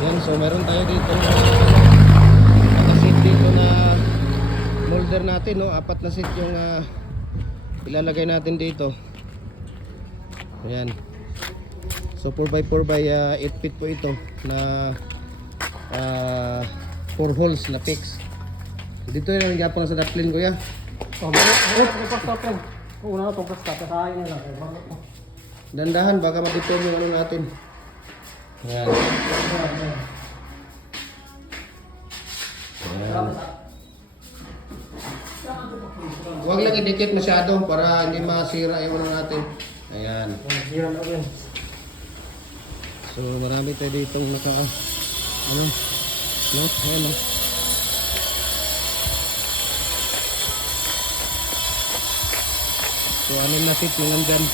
Yan, so meron tayo dito nakasit dito na molder natin, no? 4 na set yung ilalagay natin dito. Ayan. So 4x4 by 8 feet po ito na 4 holes na fix. Dito yung nagyapang sa daplin, kuya. Una na itong kasta, kasahin na lang. Dandahan, baka mabitong yung ano natin. Ayan. Ayan. Huwag lang idikit masyado para hindi masira yung ano natin. Ayan. So marami tayo ditong naka ano, no? Ayan, no? So 6 na seat yung nandyan.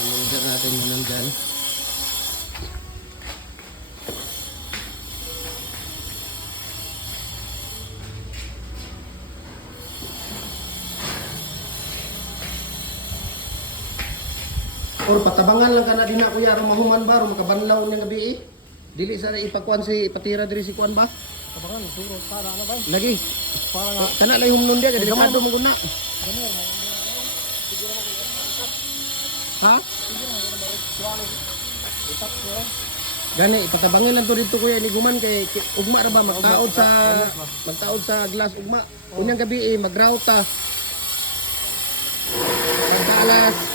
Order natin yun nandyan. Or patabangan lang ka na din na kuya aron mahuman ba aron makabanlaw niya gabi eh. Dili sa ipakwan si patira diri si kuan ba? Kabangan, surot, para ano ba? Lagi. Para nga. Kana lay humnon dia kay delikado mo guna. Ha? Gani ipatabangan lang to dito kuya liguman kay ugma ra ba magtaod sa glass ugma. Unyang gabi eh magrauta.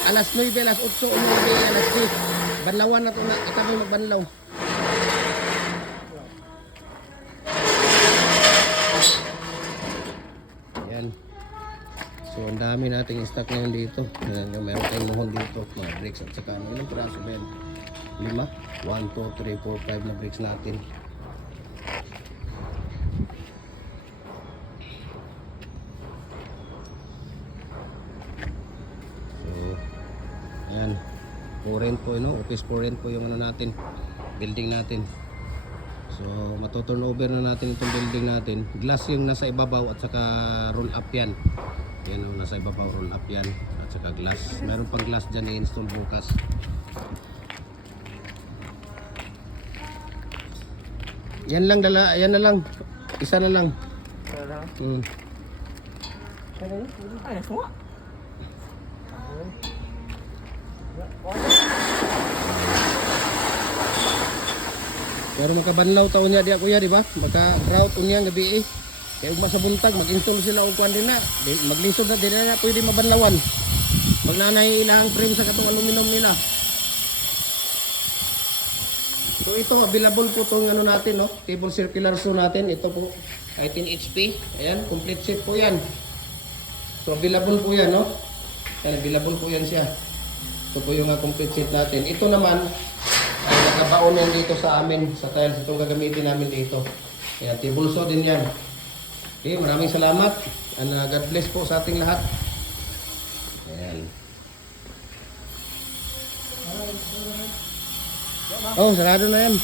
Alas 9, alas 8, alas 10. Banlawan na to na kami magbanlaw. Ayan. So ang dami nating stock ngayon dito. Ayan, yung meron tayong muhon dito. Mga bricks at saka ano. Ilang piraso ba yan? 5? 1, 2, 3, 4, 5 na bricks natin. So, ayan. For rent po, no? Office for rent po yung ano natin. Building natin. So, matuturnover na natin itong building natin. Glass yung nasa ibabaw at saka roll up yan. Yan yung nasa ibabaw, roll up yan. At saka glass. Meron pang glass dyan i-install bukas. Yan lang, yan na lang. Isa na lang. Ay, semua. Pero makabanlaw taon niya diya kuya, di ba? Maka-grout unya gabi eh. Kaya ugma sa buntag, mag-install sila og kuan din na. Maglisod na din na pwede mabanlawan. Magnanay ilang frame sa katong aluminum nila. So ito available po tong ano natin, no? Table circular saw natin. Ito po 18 HP. Ayan, complete set po 'yan. So available po 'yan, no? Ayan, available po 'yan siya. Ito po yung complete set natin. Ito naman ay nakabaon yan dito sa amin sa tiles. Itong gagamitin namin dito. Ayan, table saw din 'yan. Okay, maraming salamat. And God bless po sa ating lahat. Ayan. Oh, sarado na yan.